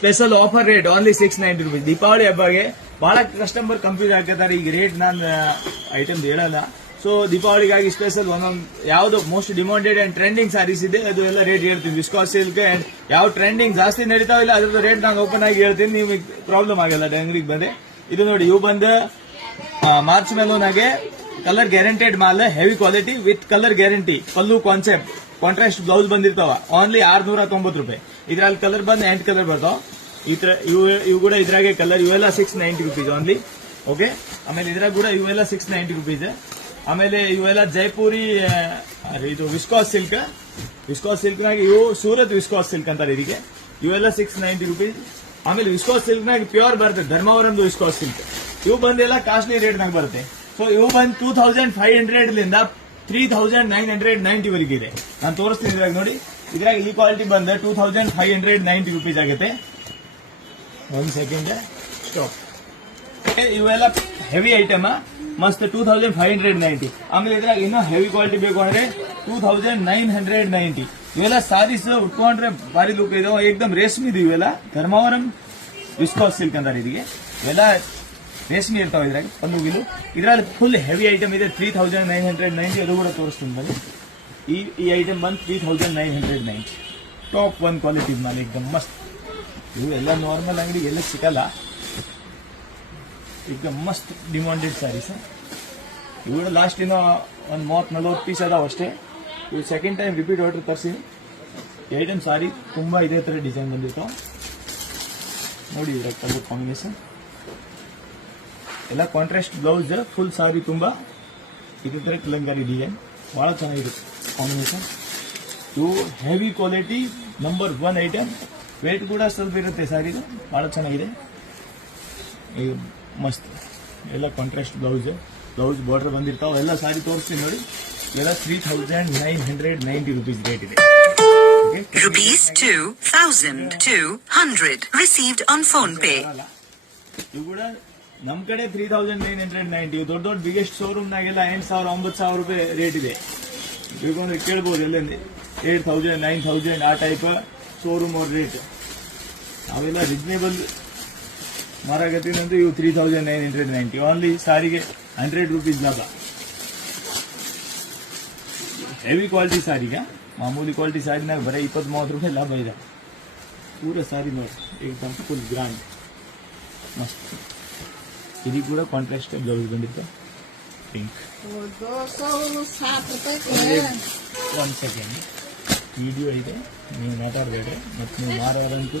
Special offer rate only 690 rupees. Deepavali ಹಬ್ಬಗೆ ಬಹಳ customer confuse ಆಗ್ತಾರೆ. ಈಗ ರೇಟ್ ನಾನು ಐಟಮ್ ಹೇಳಲ್ಲ. ಸೊ ದೀಪಾವಳಿಗಾಗಿ ಸ್ಪೆಷಲ್ ಒಂದೊಂದು ಯಾವ್ದು most demanded and trending sarees ಇದೆ ಅದು ಎಲ್ಲ ರೇಟ್ ಹೇಳ್ತೀನಿ. ವಿಸ್ಕಾಸ್ ಸಿಲ್ಕ್ ಅಂಡ್ ಯಾವ ಟ್ರೆಂಡಿಂಗ್ ಜಾಸ್ತಿ ನಡೀತಾವಿಲ್ಲ ಅದ್ರದ್ದು ರೇಟ್ ನಾನು ಓಪನ್ ಆಗಿ ಹೇಳ್ತೀನಿ. ನಿಮಗೆ ಪ್ರಾಬ್ಲಮ್ ಆಗಲ್ಲ ಅಂಗಡಿಗೆ ಬಂದೆ. ಇದು ನೋಡಿ, ಇವು ಬಂದು ಮಾರ್ಚ್ ಮೆಲೋನಾಗೆ ಕಲರ್ ಗ್ಯಾರಂಟೆಡ್ ಮಾಲ್, heavy quality with colour guarantee, pallu concept, contrast blouse ಬಂದಿರ್ತಾವ. ಓನ್ಲಿ 690 ರೂಪಾಯಿ. ಇದ್ರಲ್ಲಿ ಕಲರ್ ಬಂದು 8 ಕಲರ್ ಬರ್ತಾವ. ಇವು ಕೂಡ ಇದ್ರಾಗೆ ಕಲರ್, ಇವೆಲ್ಲ 690 rupees ಓನ್ಲಿ. ಓಕೆ, ಆಮೇಲೆ ಇದ್ರಾಗ ಕೂಡ ಇವೆಲ್ಲ 690 rupees. ಆಮೇಲೆ ಇವೆಲ್ಲ ಜೈಪುರಿ ಇದು ವಿಸ್ಕಾಸ್ ಸಿಲ್ಕ್. ವಿಸ್ಕಾಸ್ ಸಿಲ್ಕ್ ನಾಗ ಇವು ಸೂರತ್ ವಿಸ್ಕಾಸ್ ಸಿಲ್ಕ್ ಅಂತಾರೆ ಇದಕ್ಕೆ. ಇವೆಲ್ಲ 690 rupees. ಆಮೇಲೆ ವಿಸ್ಕಾಸ್ ಸಿಲ್ಕ್ ನಾಗ ಪ್ಯೂರ್ ಬರುತ್ತೆ, ಧರ್ಮವರಂ ವಿಸ್ಕಾಸ್ ಸಿಲ್ಕ್. ಇವು ಬಂದೆಲ್ಲ ಕಾಸ್ಟ್ಲಿ ರೇಟ್ ನಾಗ ಬರುತ್ತೆ. ಸೊ ಇವು ಬಂದು 2500 ಲಿಂದ 3990 ವರೆಗೆ ಇದೆ. ನಾನು ತೋರಿಸ್ತೀನಿ ಇದ್ರಾಗ ನೋಡಿ. ಇದ್ರಾಗ ಈ ಕ್ವಾಲಿಟಿ ಬಂದ 2590 rupees ಆಗುತ್ತೆ. ಒಂದು ಸೆಕೆಂಡ್ ಸ್ಟಾಪ್. ಇವೆಲ್ಲ ಹೆವಿ ಐಟಮ್, ಮಸ್ತ್ 2590. ಆಮೇಲೆ ಇದ್ರಾಗ ಇನ್ನೂ ಹೆವಿ ಕ್ವಾಲಿಟಿ ಬೇಕು ಅಂದ್ರೆ 2990. ಇವೆಲ್ಲ ಸಾರೀಸ್ ಉಟ್ಕೊಂಡ್ರೆ ಭಾರಿ ಲುಕ್ ಇದೆ, ಏಕದಮ್ ರೇಷ್ಮೆ ಇದು. ಇವೆಲ್ಲ ಧರ್ಮವರಂ ವಿಸ್ಕಾಸ್ ಸಿಲ್ಕ್ ಅಂತಾರೆ ಇದಕ್ಕೆ. ಇವೆಲ್ಲ ರೇಷ್ಮೆ ಇರ್ತಾವೆ ಇದ್ರಾಗ ಪಲ್ಲುಗಿಲು. ಇದ್ರಲ್ಲಿ ಫುಲ್ ಹೆವಿ ಐಟಮ್ ಇದೆ 3990. ಅದು ಕೂಡ ತೋರಿಸ್ತೀನಿ ಬನ್ನಿ. ಈ ಐಟಮ್ ಬಂದು 3990. ಟಾಪ್ ಒನ್ ಕ್ವಾಲಿಟಿ ಮಾಲ್, ಏಕದಮ್ ಮಸ್ತ್. ಇವು ಎಲ್ಲ ನಾರ್ಮಲ್ ಅಂಗಡಿ ಎಲ್ಲ ಸಿಗಲ್ಲ, ಏಕದಮ್ ಮಸ್ತ್ ಡಿಮಾಂಡೆಡ್ ಸಾರೀಸ್. ಇವು ಲಾಸ್ಟ್ ಇನ್ನೂ ಒಂದು 30-40 ಪೀಸ್ ಅದಾವ ಅಷ್ಟೇ. ಇವು ಸೆಕೆಂಡ್ ಟೈಮ್ ರಿಪೀಟ್ ಆರ್ಡರ್ ತರಿಸಿ. ಐಟಮ್ ಸಾರಿ ತುಂಬಾ ಇದೇ ತರ ಡಿಸೈನ್ ಬಂದಿರ್ತಾವ ನೋಡಿ. ಇದ್ರಾಗ ಕಲರ್ ಕಾಂಬಿನೇಷನ್ ಎಲ್ಲ ಕಾಂಟ್ರಾಸ್ಟ್ ಬ್ಲೌಸ್, ಫುಲ್ ಸಾರಿ ತುಂಬಾ ಇದೇ ತರ ಕಲಂಕಾರಿ ಡಿಸೈನ್, ಬಹಳ ಚೆನ್ನಾಗಿರುತ್ತೆ ಕಾಂಬಿನೇಷನ್. ಇವು heavy quality number 1 item. Weight ಕೂಡ ಸ್ವಲ್ಪ ಇರುತ್ತೆ ಸಾರಿದು, ಬಹಳ ಚೆನ್ನಾಗಿದೆ. ಮಸ್ತ್ ಎಲ್ಲ ಕಾಂಟ್ರಾಸ್ಟ್ ಬ್ಲೌಸ್ ಬಾರ್ಡರ್ ಬಂದಿರ್ತಾವ. ಎಲ್ಲ ಸಾರಿ ತೋರಿಸ್ತೀನಿ ನೋಡಿ. ಎಲ್ಲ 3990 rupees ರೇಟ್ ಇದೆ. Rupees 2200 received on phone pay. ಇವು ಕೂಡ ನಮ್ ಕಡೆ 3990. ದೊಡ್ಡ ದೊಡ್ಡ ಬಿಗ್ಗೆಸ್ಟ್ ಶೋರೂಮ್ ನಾಗೆಲ್ಲ 8000-9000 ರೂಪಾಯಿ ರೇಟ್ ಇದೆ. ಬೇಕಂದ್ರೆ ಕೇಳ್ಬೋದು ಎಲ್ಲ 8000-9000 ಆ ಟೈಪ್ ಶೋರೂಮ್ ಅವ್ರ ರೇಟ್. ಅವೆಲ್ಲ ರೀಸನೇಬಲ್ ಮಾರಾಗತ್ತಿನಂತೂ ಇವು 3990. ಓನ್ಲಿ ಸಾರಿಗೆ 100 rupees ಲಾಭ. ಹೆವಿ ಕ್ವಾಲಿಟಿ ಸಾರಿಗ ಮಾಮೂಲಿ ಕ್ವಾಲಿಟಿ ಸಾರಿನಾಗ ಬರೀ 20-30 ರೂಪಾಯಿ ಲಾಭ ಇದೆ. ಪೂರ ಸಾರಿ ನೋಡಿ, ಏಕದಮ್ ಫುಲ್ ಗ್ರಾಂಡ್ ಮಸ್ತ್. ಇದಕ್ಕೆ ಕೂಡ ಕಾಂಟ್ರಾಸ್ಟ್ ಬ್ಲೌಸ್ ಬಂದಿತ್ತು ಪಿಂಕ್. ಒಂದು ಸೆಕೆಂಡ್, ವಿಡಿಯೋ ಇದೆ, ನೀವು ಮಾತಾಡಬೇಡ್ರಿ. ಮತ್ತು ನೀವು ಮಾರೋದಂತೂ